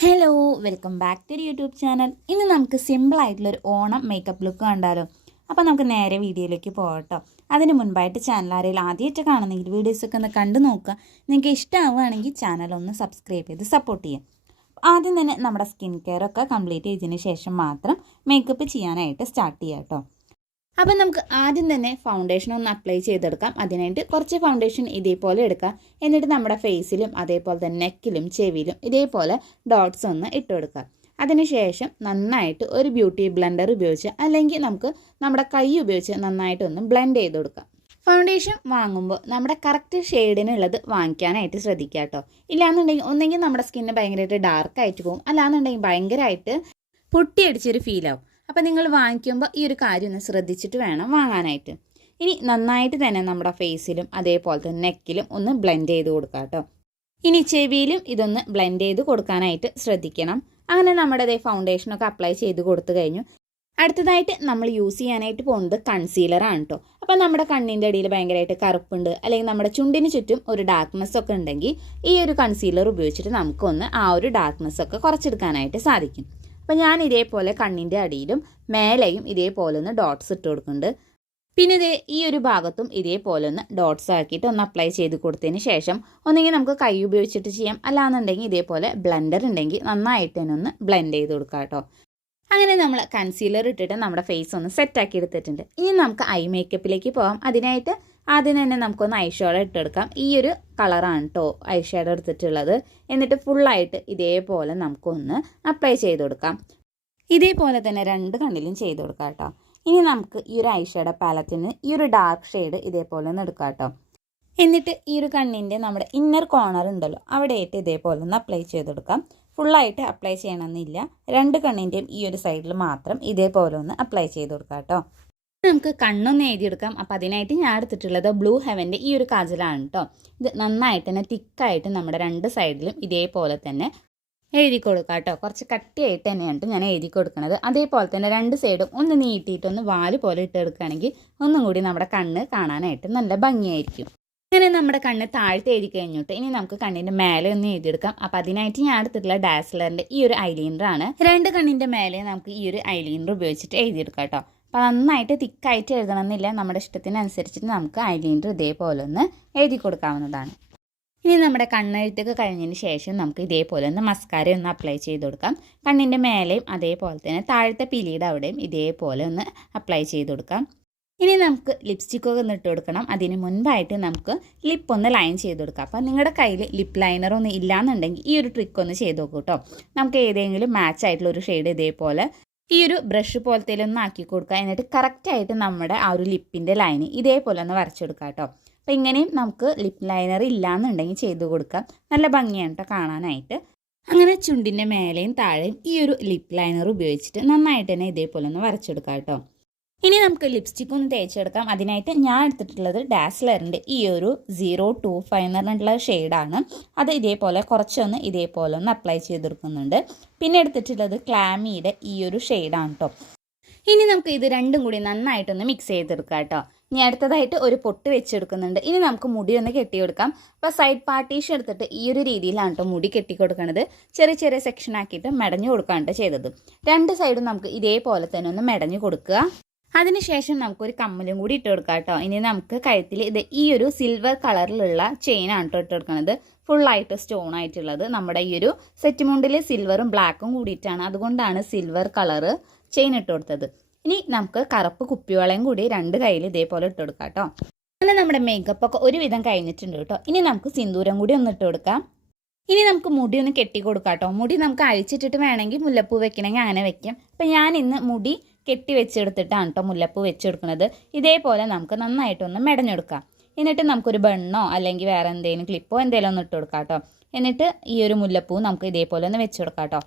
Hello, welcome back to YouTube channel. ഇന്ന് നമുക്ക് സിമ്പിളായിട്ടുള്ളൊരു ഓണം മേക്കപ്പ് ലുക്ക് കണ്ടാലോ. അപ്പോൾ നമുക്ക് നേരെ വീഡിയോയിലേക്ക് പോകട്ടോ. അതിന് മുൻപായിട്ട് ചാനൽ ആരെങ്കിലും ആദ്യമായിട്ട് കാണുന്നെങ്കിൽ വീഡിയോസൊക്കെ ഒന്ന് കണ്ടു നോക്കുക. നിങ്ങൾക്ക് ഇഷ്ടമാവുകയാണെങ്കിൽ ചാനൽ ഒന്ന് സബ്സ്ക്രൈബ് ചെയ്ത് സപ്പോർട്ട് ചെയ്യുക. ആദ്യം തന്നെ നമ്മുടെ സ്കിൻ കെയർ ഒക്കെ കംപ്ലീറ്റ് ചെയ്തതിന് ശേഷം മാത്രം മേക്കപ്പ് ചെയ്യാനായിട്ട് സ്റ്റാർട്ട് ചെയ്യാം കേട്ടോ. അപ്പം നമുക്ക് ആദ്യം തന്നെ ഫൗണ്ടേഷൻ ഒന്ന് അപ്ലൈ ചെയ്തെടുക്കാം. അതിനായിട്ട് കുറച്ച് ഫൗണ്ടേഷൻ ഇതേപോലെ എടുക്കാം. എന്നിട്ട് നമ്മുടെ ഫേസിലും അതേപോലെ തന്നെ നെക്കിലും ചെവിയിലും ഇതേപോലെ ഡോട്ട്സ് ഒന്ന് ഇട്ട് കൊടുക്കുക. അതിനുശേഷം നന്നായിട്ട് ഒരു ബ്യൂട്ടി ബ്ലെൻഡർ ഉപയോഗിച്ച് അല്ലെങ്കിൽ നമുക്ക് നമ്മുടെ കൈ ഉപയോഗിച്ച് നന്നായിട്ടൊന്ന് ബ്ലെൻഡ് ചെയ്ത് കൊടുക്കാം. ഫൗണ്ടേഷൻ വാങ്ങുമ്പോൾ നമ്മുടെ കറക്റ്റ് ഷെയ്ഡിനുള്ളത് വാങ്ങിക്കാനായിട്ട് ശ്രദ്ധിക്കുക കേട്ടോ. ഇല്ലാന്നുണ്ടെങ്കിൽ ഒന്നെങ്കിൽ നമ്മുടെ സ്കിന്ന് ഭയങ്കരമായിട്ട് ഡാർക്കായിട്ട് പോകും, അല്ലാന്നുണ്ടെങ്കിൽ ഭയങ്കരമായിട്ട് പൊട്ടിയടിച്ചൊരു ഫീലാവും. അപ്പോൾ നിങ്ങൾ വാങ്ങിക്കുമ്പോൾ ഈ ഒരു കാര്യം ഒന്ന് ശ്രദ്ധിച്ചിട്ട് വേണം വാങ്ങാനായിട്ട്. ഇനി നന്നായിട്ട് തന്നെ നമ്മുടെ ഫേസിലും അതേപോലെ തന്നെ നെക്കിലും ഒന്ന് ബ്ലെൻഡ് ചെയ്ത് കൊടുക്കാം കേട്ടോ. ഇനി ചെവിയിലും ഇതൊന്ന് ബ്ലെൻഡ് ചെയ്ത് കൊടുക്കാനായിട്ട് ശ്രദ്ധിക്കണം. അങ്ങനെ നമ്മുടെ ഫൗണ്ടേഷനൊക്കെ അപ്ലൈ ചെയ്ത് കൊടുത്തു കഴിഞ്ഞു. അടുത്തതായിട്ട് നമ്മൾ യൂസ് ചെയ്യാനായിട്ട് പോകുന്നത് കൺസീലറാണ് കേട്ടോ. അപ്പോൾ നമ്മുടെ കണ്ണിൻ്റെ അടിയിൽ ഭയങ്കരമായിട്ട് കറുപ്പുണ്ട്, അല്ലെങ്കിൽ നമ്മുടെ ചുണ്ടിന് ചുറ്റും ഒരു ഡാർക്ക്നെസ് ഒക്കെ ഉണ്ടെങ്കിൽ ഈ ഒരു കൺസീലർ ഉപയോഗിച്ചിട്ട് നമുക്കൊന്ന് ആ ഒരു ഡാർക്ക്നെസ് ഒക്കെ കുറച്ചെടുക്കാനായിട്ട് സാധിക്കും. അപ്പോൾ ഞാൻ ഇതേപോലെ കണ്ണിൻ്റെ അടിയിലും മേലെയും ഇതേപോലെ ഒന്ന് ഡോട്ട്സ് ഇട്ട് കൊടുക്കുന്നുണ്ട്. പിന്നെ ഈ ഒരു ഭാഗത്തും ഇതേപോലെ ഒന്ന് ഡോട്ട്സ് ആക്കിയിട്ട് ഒന്ന് അപ്ലൈ ചെയ്ത് കൊടുത്തതിന് ശേഷം ഒന്നെങ്കിൽ നമുക്ക് കൈ ഉപയോഗിച്ചിട്ട് ചെയ്യാം, അല്ലാന്നുണ്ടെങ്കിൽ ഇതേപോലെ ബ്ലെൻഡർ ഉണ്ടെങ്കിൽ നന്നായിട്ട് തന്നെ ഒന്ന് ബ്ലെൻഡ് ചെയ്ത് കൊടുക്കാം കേട്ടോ. അങ്ങനെ നമ്മൾ കൺസീലർ ഇട്ടിട്ട് നമ്മുടെ ഫേസ് ഒന്ന് സെറ്റാക്കി എടുത്തിട്ടുണ്ട്. ഇനി നമുക്ക് ഐ മേക്കപ്പിലേക്ക് പോകാം. അതിനായിട്ട് ആദ്യം തന്നെ നമുക്കൊന്ന് ഐ ഷാഡോ ഇട്ടെടുക്കാം. ഈ ഒരു കളറാണ് കേട്ടോ ഐ ഷാഡോ എടുത്തിട്ടുള്ളത്. എന്നിട്ട് ഫുള്ളായിട്ട് ഇതേപോലെ നമുക്കൊന്ന് അപ്ലൈ ചെയ്ത് കൊടുക്കാം. ഇതേപോലെ തന്നെ രണ്ട് കണ്ണിലും ചെയ്ത് കൊടുക്കാം കേട്ടോ. ഇനി നമുക്ക് ഈ ഒരു ഐ ഷാഡോ പാലറ്റിന് ഈ ഒരു ഡാർക്ക് ഷെയ്ഡ് ഇതേപോലെ ഒന്ന് എടുക്കാം കേട്ടോ. എന്നിട്ട് ഈ ഒരു കണ്ണിൻ്റെ നമ്മുടെ ഇന്നർ കോർണർ ഉണ്ടല്ലോ അവിടെയായിട്ട് ഇതേപോലെ ഒന്ന് അപ്ലൈ ചെയ്ത് കൊടുക്കാം. ഫുള്ളായിട്ട് അപ്ലൈ ചെയ്യണമെന്നില്ല, രണ്ട് കണ്ണിൻ്റെയും ഈ ഒരു സൈഡിൽ മാത്രം ഇതേപോലെ ഒന്ന് അപ്ലൈ ചെയ്ത് കൊടുക്കാം കേട്ടോ. നമുക്ക് കണ്ണൊന്ന് എഴുതിയെടുക്കാം. അപ്പോൾ അതിനായിട്ട് ഞാൻ എടുത്തിട്ടുള്ളത് ബ്ലൂ ഹെവൻ്റെ ഈ ഒരു കാജലാണ് കേട്ടോ. ഇത് നന്നായിട്ട് തന്നെ തിക്കായിട്ട് നമ്മുടെ രണ്ട് സൈഡിലും ഇതേപോലെ തന്നെ എഴുതി കൊടുക്കാം കേട്ടോ. കുറച്ച് കട്ടിയായിട്ട് തന്നെയാണ് ഞാൻ എഴുതി കൊടുക്കുന്നത്. അതേപോലെ തന്നെ രണ്ട് സൈഡും ഒന്ന് നീട്ടിയിട്ടൊന്ന് വാല് പോലെ ഇട്ടെടുക്കുകയാണെങ്കിൽ ഒന്നും കൂടി നമ്മുടെ കണ്ണ് കാണാനായിട്ട് നല്ല ഭംഗിയായിരിക്കും. അങ്ങനെ നമ്മുടെ കണ്ണ് താഴ്ത്തി എഴുതി കഴിഞ്ഞിട്ട് ഇനി നമുക്ക് കണ്ണിൻ്റെ മേലെ ഒന്ന് എഴുതിയെടുക്കാം. അപ്പോൾ അതിനായിട്ട് ഞാൻ എടുത്തിട്ടുള്ള ഡാസ്ലറിൻ്റെ ഈ ഒരു ഐലൈനറാണ്. രണ്ട് കണ്ണിൻ്റെ മേലെ നമുക്ക് ഈ ഒരു ഐലൈനർ ഉപയോഗിച്ചിട്ട് എഴുതിയെടുക്കാം കേട്ടോ. അപ്പോൾ നന്നായിട്ട് തിക്കായിട്ട് എഴുതണമെന്നില്ല, നമ്മുടെ ഇഷ്ടത്തിനനുസരിച്ചിട്ട് നമുക്ക് ഐലൈനർ ഇതേപോലെ ഒന്ന് എഴുതി കൊടുക്കാവുന്നതാണ്. ഇനി നമ്മുടെ കണ്ണെഴുത്തൊക്കെ കഴിഞ്ഞതിന് ശേഷം നമുക്ക് ഇതേപോലെ ഒന്ന് മസ്കാര ഒന്ന് അപ്ലൈ ചെയ്ത് കൊടുക്കാം. കണ്ണിൻ്റെ മേലെയും അതേപോലെ തന്നെ താഴത്തെ പിലിയുടെ അവിടെയും ഇതേപോലെ ഒന്ന് അപ്ലൈ ചെയ്ത് കൊടുക്കാം. ഇനി നമുക്ക് ലിപ്സ്റ്റിക്കൊക്കെ ഒന്ന് ഇട്ട് കൊടുക്കണം. അതിന് മുൻപായിട്ട് നമുക്ക് ലിപ്പ് ഒന്ന് ലൈൻ ചെയ്ത് കൊടുക്കാം. അപ്പോൾ നിങ്ങളുടെ കയ്യിൽ ലിപ്പ് ലൈനറൊന്നും ഇല്ലയെന്നുണ്ടെങ്കിൽ ഈ ഒരു ട്രിക്ക് ഒന്ന് ചെയ്ത് നോക്കൂ കേട്ടോ. നമുക്ക് ഏതെങ്കിലും മാച്ച് ആയിട്ടുള്ള ഒരു ഷെയ്ഡ് ഇതേപോലെ ഈ ഒരു ബ്രഷ് പോലത്തേലൊന്ന് ആക്കി കൊടുക്കുക. എന്നിട്ട് കറക്റ്റായിട്ട് നമ്മുടെ ആ ഒരു ലിപ്പിൻ്റെ ലൈന് ഇതേപോലെ ഒന്ന് വരച്ചെടുക്കാം കേട്ടോ. അപ്പോൾ ഇങ്ങനെയും നമുക്ക് ലിപ്പ് ലൈനർ ഇല്ലയെന്നുണ്ടെങ്കിൽ ചെയ്ത് കൊടുക്കാം. നല്ല ഭംഗിയാണ് കേട്ടോ കാണാനായിട്ട്. അങ്ങനെ ചുണ്ടിൻ്റെ മേലെയും താഴെയും ഈ ഒരു ലിപ്പ് ലൈനർ ഉപയോഗിച്ചിട്ട് നന്നായിട്ട് തന്നെ ഇതേപോലെ ഒന്ന് വരച്ചെടുക്കാം കേട്ടോ. ഇനി നമുക്ക് ലിപ്സ്റ്റിക് ഒന്ന് തേച്ചെടുക്കാം. അതിനായിട്ട് ഞാൻ എടുത്തിട്ടുള്ളത് ഡാസ്ലറിൻ്റെ ഈ ഒരു 025 എന്ന് പറഞ്ഞിട്ടുള്ള ഷെയ്ഡാണ്. അത് ഇതേപോലെ കുറച്ചൊന്ന് ഇതേപോലെ ഒന്ന് അപ്ലൈ ചെയ്തെടുക്കുന്നുണ്ട്. പിന്നെ എടുത്തിട്ടുള്ളത് ക്ലാമിയുടെ ഈ ഒരു ഷെയ്ഡാണ് കേട്ടോ. ഇനി നമുക്ക് ഇത് രണ്ടും കൂടി നന്നായിട്ടൊന്ന് മിക്സ് ചെയ്തെടുക്കാം കേട്ടോ. ഇനി അടുത്തതായിട്ട് ഒരു പൊട്ട് വെച്ചെടുക്കുന്നുണ്ട്. ഇനി നമുക്ക് മുടി ഒന്ന് കെട്ടിയെടുക്കാം. അപ്പോൾ സൈഡ് പാർട്ടീഷൻ എടുത്തിട്ട് ഈ ഒരു രീതിയിലാണ് കേട്ടോ മുടി കെട്ടിക്കൊടുക്കുന്നത്. ചെറിയ ചെറിയ സെക്ഷൻ ആക്കിയിട്ട് മെടഞ്ഞു കൊടുക്കാണ്ട് ചെയ്തത്. രണ്ട് സൈഡും നമുക്ക് ഇതേപോലെ തന്നെ ഒന്ന് മെടഞ്ഞു കൊടുക്കുക. അതിനുശേഷം നമുക്കൊരു കമ്മലും കൂടി ഇട്ട് കൊടുക്കാം കേട്ടോ. ഇനി നമുക്ക് കഴുത്തിൽ ഇത് ഈ ഒരു സിൽവർ കളറിലുള്ള ചെയിനാണ് കേട്ടോ ഇട്ട് കൊടുക്കുന്നത്. ഫുള്ളായിട്ട് സ്റ്റോൺ ആയിട്ടുള്ളത്. നമ്മുടെ ഈ ഒരു സെറ്റ് മുണ്ടിൽ സിൽവറും ബ്ലാക്കും കൂടിയിട്ടാണ്, അതുകൊണ്ടാണ് സിൽവർ കളറ് ചെയിൻ ഇട്ട് കൊടുത്തത്. ഇനി നമുക്ക് കറുപ്പ് കുപ്പിവളയും കൂടി രണ്ട് കയ്യിൽ ഇതേപോലെ ഇട്ട് കൊടുക്കാം കേട്ടോ. അങ്ങനെ നമ്മുടെ മേക്കപ്പൊക്കെ ഒരുവിധം കഴിഞ്ഞിട്ടുണ്ട് കേട്ടോ. ഇനി നമുക്ക് സിന്ദൂരം കൂടി ഒന്ന് ഇട്ട് കൊടുക്കാം. ഇനി നമുക്ക് മുടി ഒന്ന് കെട്ടി കൊടുക്കാം കേട്ടോ. മുടി നമുക്ക് അഴിച്ചിട്ടിട്ട് വേണമെങ്കിൽ മുല്ലപ്പൂ വെക്കണമെങ്കിൽ അങ്ങനെ വെക്കാം. അപ്പം ഞാൻ ഇന്ന് മുടി കെട്ടി വെച്ചെടുത്തിട്ടാണ് കേട്ടോ മുല്ലപ്പൂ വെച്ചെടുക്കുന്നത്. ഇതേപോലെ നമുക്ക് നന്നായിട്ടൊന്ന് മെടഞ്ഞെടുക്കാം. എന്നിട്ട് നമുക്കൊരു ബണ്ണോ അല്ലെങ്കിൽ വേറെ എന്തെങ്കിലും ക്ലിപ്പോ എന്തെങ്കിലും ഒന്ന് ഇട്ട് കൊടുക്കാം കേട്ടോ. എന്നിട്ട് ഈ ഒരു മുല്ലപ്പൂ നമുക്ക് ഇതേപോലെ ഒന്ന് വെച്ചെടുക്കാം കേട്ടോ.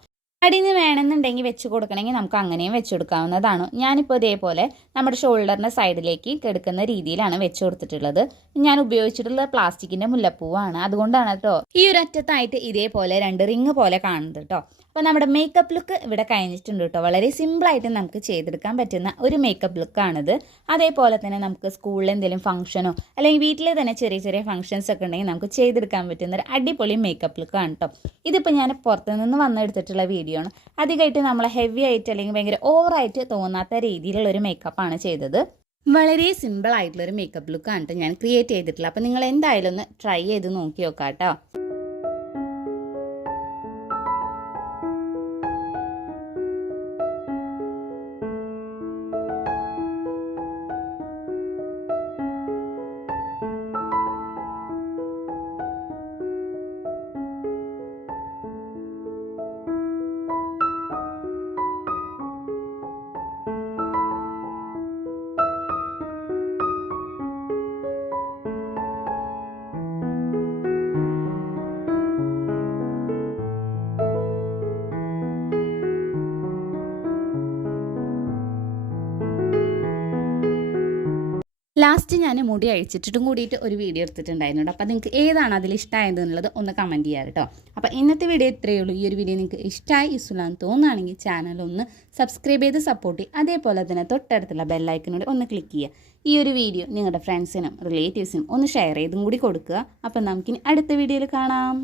അടിഞ്ഞ് വേണമെന്നുണ്ടെങ്കിൽ വെച്ച് കൊടുക്കണമെങ്കിൽ നമുക്ക് അങ്ങനെയും വെച്ച് കൊടുക്കാവുന്നതാണ്. ഞാനിപ്പോൾ ഇതേപോലെ നമ്മുടെ ഷോൾഡറിൻ്റെ സൈഡിലേക്ക് കിടക്കുന്ന രീതിയിലാണ് വെച്ച് കൊടുത്തിട്ടുള്ളത്. ഞാൻ ഉപയോഗിച്ചിട്ടുള്ള പ്ലാസ്റ്റിക്കിൻ്റെ മുല്ലപ്പൂവാണ്, അതുകൊണ്ടാണ് കേട്ടോ ഈ ഒരു അറ്റത്തായിട്ട് ഇതേപോലെ 2 റിങ് പോലെ കാണുന്നത് കേട്ടോ. അപ്പോൾ നമ്മുടെ മേക്കപ്പ് ലുക്ക് ഇവിടെ കഴിഞ്ഞിട്ടുണ്ട് കേട്ടോ. വളരെ സിമ്പിളായിട്ട് നമുക്ക് ചെയ്തെടുക്കാൻ പറ്റുന്ന ഒരു മേക്കപ്പ് ലുക്കാണിത്. അതേപോലെ തന്നെ നമുക്ക് സ്കൂളിൽ എന്തെങ്കിലും ഫംഗ്ഷനോ അല്ലെങ്കിൽ വീട്ടിൽ തന്നെ ചെറിയ ചെറിയ ഫംഗ്ഷൻസ് ഒക്കെ ഉണ്ടെങ്കിൽ നമുക്ക് ചെയ്തെടുക്കാൻ പറ്റുന്ന ഒരു അടിപൊളി മേക്കപ്പ് ലുക്കാണ് കേട്ടോ. ഇതിപ്പോൾ ഞാൻ പുറത്തുനിന്ന് വന്നെടുത്തിട്ടുള്ള വീഡിയോ ആണ്. അധികമായിട്ട് നമ്മളെ ഹെവി ആയിട്ട് അല്ലെങ്കിൽ ഭയങ്കര ഓവറായിട്ട് തോന്നാത്ത രീതിയിലുള്ള ഒരു മേക്കപ്പാണ് ചെയ്തത്. വളരെ സിമ്പിൾ ആയിട്ടുള്ളൊരു മേക്കപ്പ് ലുക്കാണ് ഞാൻ ക്രിയേറ്റ് ചെയ്തിട്ടുള്ളത്. അപ്പോൾ നിങ്ങൾ എന്തായാലും ഒന്ന് ട്രൈ ചെയ്ത് നോക്കി നോക്കാം കേട്ടോ. ലാസ്റ്റ് ഞാൻ മുടി അഴിച്ചിട്ടും കൂടിയിട്ട് ഒരു വീഡിയോ എടുത്തിട്ടുണ്ടായിരുന്നു. അപ്പോൾ നിങ്ങൾക്ക് ഏതാണ് അതിൽ ഇഷ്ടമായതെന്നുള്ളത് ഒന്ന് കമൻറ്റ് ചെയ്യാം കേട്ടോ. അപ്പോൾ ഇന്നത്തെ വീഡിയോ ഇത്രയേ ഉള്ളൂ. ഈ ഒരു വീഡിയോ നിങ്ങൾക്ക് ഇഷ്ടമായി യൂസ്ഫുള്ളാന്ന് തോന്നുകയാണെങ്കിൽ ചാനൽ ഒന്ന് സബ്സ്ക്രൈബ് ചെയ്ത് സപ്പോർട്ട് ചെയ്യുക. അതേപോലെ തന്നെ തൊട്ടടുത്തുള്ള ബെല്ലൈക്കനോട് ഒന്ന് ക്ലിക്ക് ചെയ്യുക. ഈ ഒരു വീഡിയോ നിങ്ങളുടെ ഫ്രണ്ട്സിനും റിലേറ്റീവ്സിനും ഒന്ന് ഷെയർ ചെയ്തും കൂടി കൊടുക്കുക. അപ്പോൾ നമുക്കിനി അടുത്ത വീഡിയോയിൽ കാണാം.